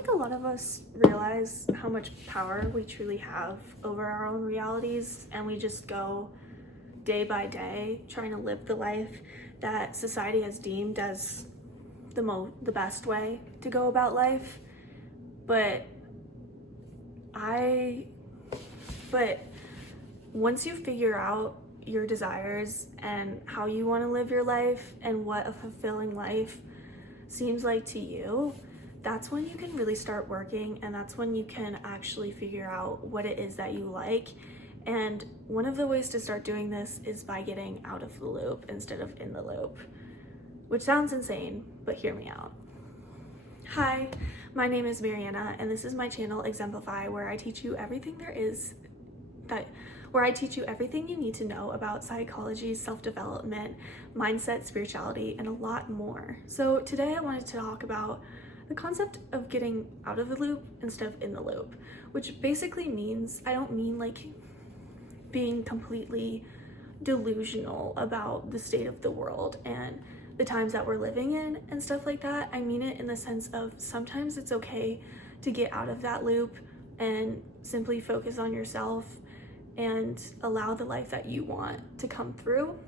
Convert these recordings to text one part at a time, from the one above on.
think a lot of us realize how much power we truly have over our own realities, and we just go day by day trying to live the life that society has deemed as the best way to go about life. But once you figure out your desires and how you want to live your life and what a fulfilling life seems like to you, that's when you can really start working, and that's when you can actually figure out what it is that you like. And one of the ways to start doing this is by getting out of the loop instead of in the loop, which sounds insane, but hear me out. Hi, my name is Mariana, and this is my channel Exemplify, where I teach you everything you need to know about psychology, self-development, mindset, spirituality, and a lot more. So today I wanted to talk about the concept of getting out of the loop instead of in the loop, which basically means, I don't mean like being completely delusional about the state of the world and the times that we're living in and stuff like that. I mean it in the sense of sometimes it's okay to get out of that loop and simply focus on yourself and allow the life that you want to come through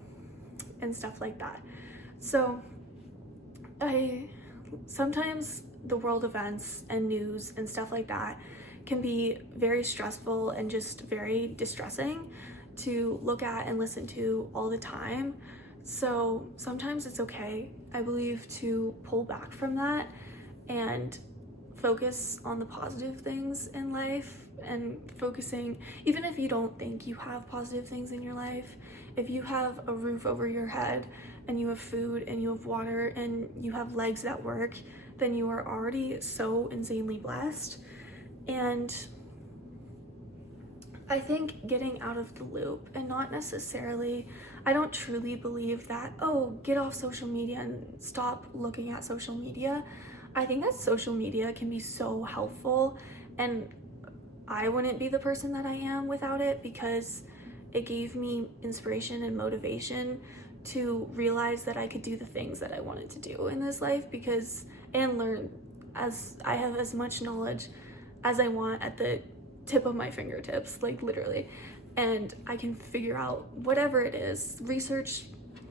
and stuff like that. So sometimes the world events and news and stuff like that can be very stressful and just very distressing to look at and listen to all the time. So sometimes it's okay, I believe, to pull back from that and focus on the positive things in life, and focusing, even if you don't think you have positive things in your life, if you have a roof over your head and you have food and you have water and you have legs that work, then you are already so insanely blessed. And I think getting out of the loop, and not necessarily, I don't truly believe that, oh, get off social media and stop looking at social media. I think that social media can be so helpful, and I wouldn't be the person that I am without it, because it gave me inspiration and motivation to realize that I could do the things that I wanted to do in this life, and learn, as I have as much knowledge as I want at the tip of my fingertips, like literally, and I can figure out whatever it is, research,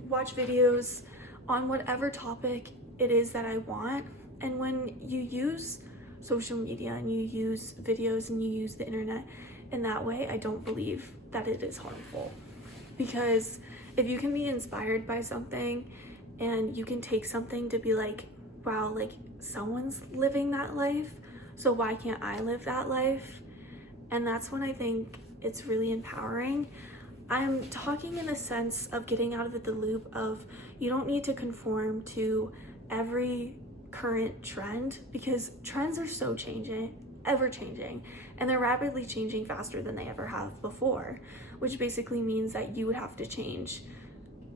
watch videos on whatever topic it is that I want. And when you use social media and you use videos and you use the internet in that way, I don't believe that it is harmful. Because if you can be inspired by something and you can take something to be like, wow, like someone's living that life, so why can't I live that life? And that's when I think it's really empowering. I'm talking in the sense of getting out of the loop of, you don't need to conform to every current trend, because trends are so changing, ever changing, and they're rapidly changing faster than they ever have before, which basically means that you would have to change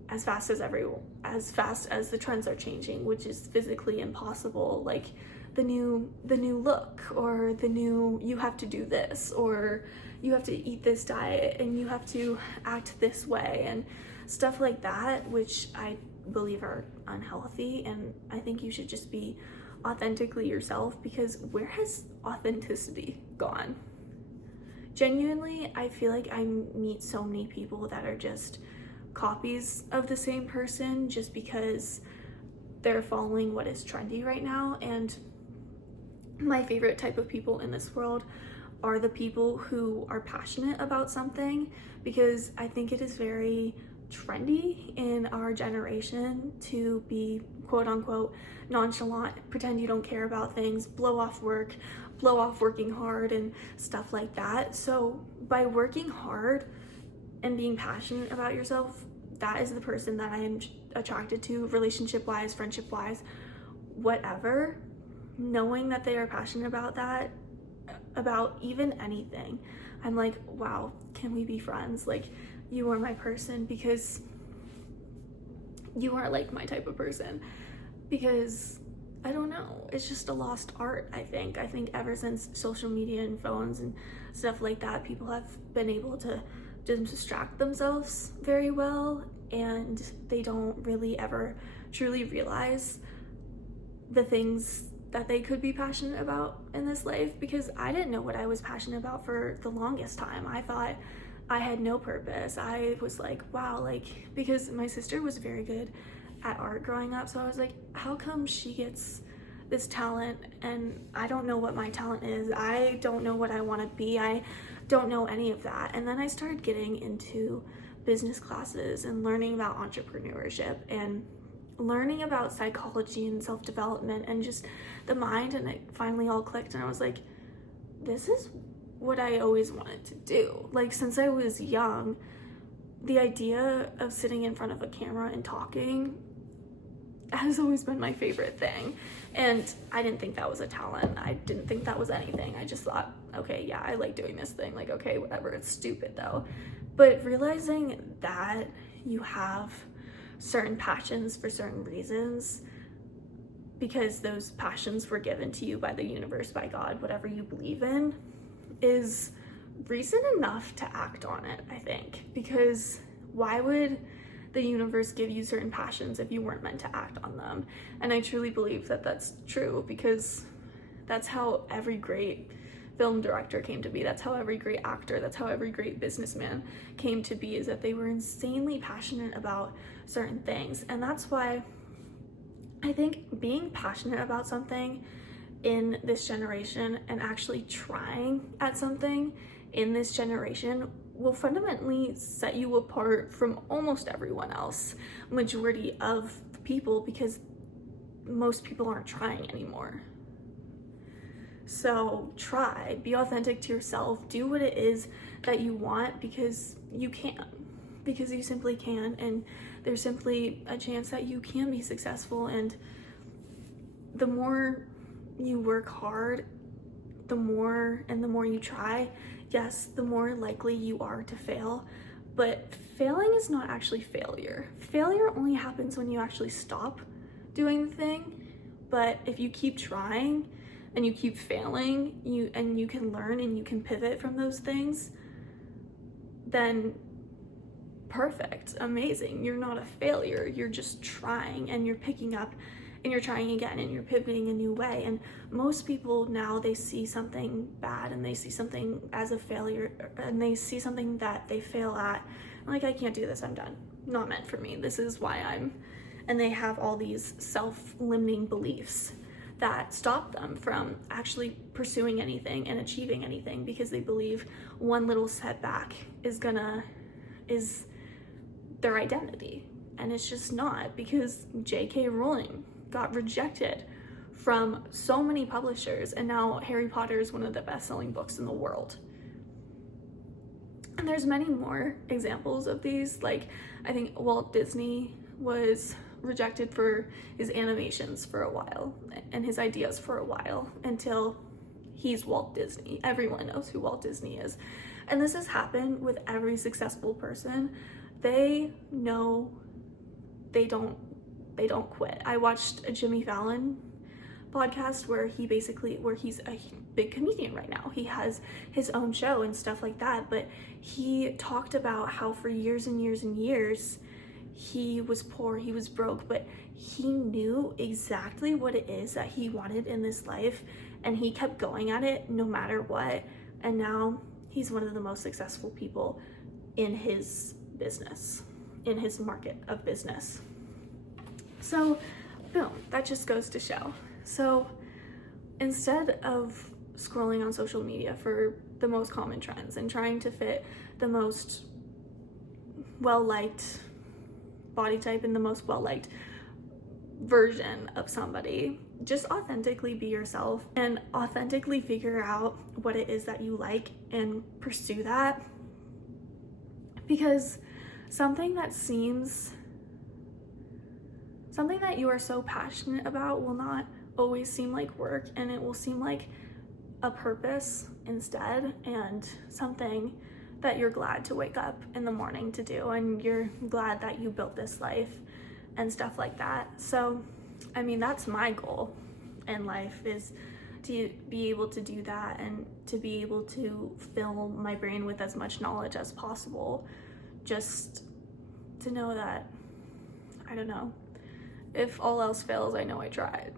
as fast as the trends are changing, which is physically impossible. Like the new look, or the new, you have to do this, or you have to eat this diet and you have to act this way and stuff like that, which I believe are unhealthy. And I think you should just be authentically yourself, because where has authenticity gone? Genuinely, I feel like I meet so many people that are just copies of the same person just because they're following what is trendy right now. And my favorite type of people in this world are the people who are passionate about something, because I think it is very trendy in our generation to be quote unquote nonchalant, pretend you don't care about things, blow off work, blow off working hard and stuff like that. So by working hard and being passionate about yourself, that is the person that I am attracted to, relationship wise, friendship wise, whatever. Knowing that they are passionate about that, about even anything, I'm like, wow, can we be friends? Like, you are my person, because you are like my type of person. Because I don't know, it's just a lost art. I think ever since social media and phones and stuff like that, people have been able to distract themselves very well, and they don't really ever truly realize the things that they could be passionate about in this life, because I didn't know what I was passionate about for the longest time. I thought I had no purpose. I was like, wow, like, because my sister was very good at art growing up, so I was like, how come she gets this talent and I don't know what my talent is? I don't know what I want to be. I don't know any of that. And then I started getting into business classes and learning about entrepreneurship and learning about psychology and self-development and just the mind, and it finally all clicked, and I was like, this is what I always wanted to do. Like, since I was young, the idea of sitting in front of a camera and talking has always been my favorite thing. And I didn't think that was a talent. I didn't think that was anything. I just thought, okay, yeah, I like doing this thing. Like, okay, whatever. It's stupid though. But realizing that you have certain passions for certain reasons, because those passions were given to you by the universe, by God, whatever you believe in, is reason enough to act on it, I think. Because why would the universe give you certain passions if you weren't meant to act on them? And I truly believe that that's true, because that's how every great film director came to be. That's how every great actor, that's how every great businessman came to be, is that they were insanely passionate about certain things. And that's why I think being passionate about something in this generation and actually trying at something in this generation will fundamentally set you apart from almost everyone else, majority of people, because most people aren't trying anymore. So try, be authentic to yourself, do what it is that you want, because you can, because you simply can, and there's simply a chance that you can be successful. And the more you work hard, the more you try, yes, the more likely you are to fail. But failing is not actually failure. Failure only happens when you actually stop doing the thing. But if you keep trying and you keep failing, you can learn and you can pivot from those things, then perfect, amazing. You're not a failure. You're just trying, and you're picking up and you're trying again, and you're pivoting a new way. And most people now, they see something bad and they see something as a failure, and they see something that they fail at, like, I can't do this, I'm done, not meant for me, this is why and they have all these self-limiting beliefs that stop them from actually pursuing anything and achieving anything, because they believe one little setback is their identity. And it's just not, because J.K. Rowling got rejected from so many publishers, and now Harry Potter is one of the best-selling books in the world. And there's many more examples of these. Like, I think Walt Disney was rejected for his animations for a while and his ideas for a while, until he's Walt Disney. Everyone knows who Walt Disney is. And this has happened with every successful person. They know they don't quit. I watched a Jimmy Fallon podcast where he's a big comedian right now. He has his own show and stuff like that, but he talked about how for years and years and years he was poor, he was broke, but he knew exactly what it is that he wanted in this life, and he kept going at it no matter what. And now he's one of the most successful people in his business, in his market of business. So boom, that just goes to show. So instead of scrolling on social media for the most common trends and trying to fit the most well-liked body type and the most well-liked version of somebody, just authentically be yourself and authentically figure out what it is that you like and pursue that. Because something that you are so passionate about will not always seem like work, and it will seem like a purpose instead, and something that you're glad to wake up in the morning to do, and you're glad that you built this life and stuff like that. So, I mean, that's my goal in life, is to be able to do that and to be able to fill my brain with as much knowledge as possible, just to know that, I don't know, if all else fails, I know I tried.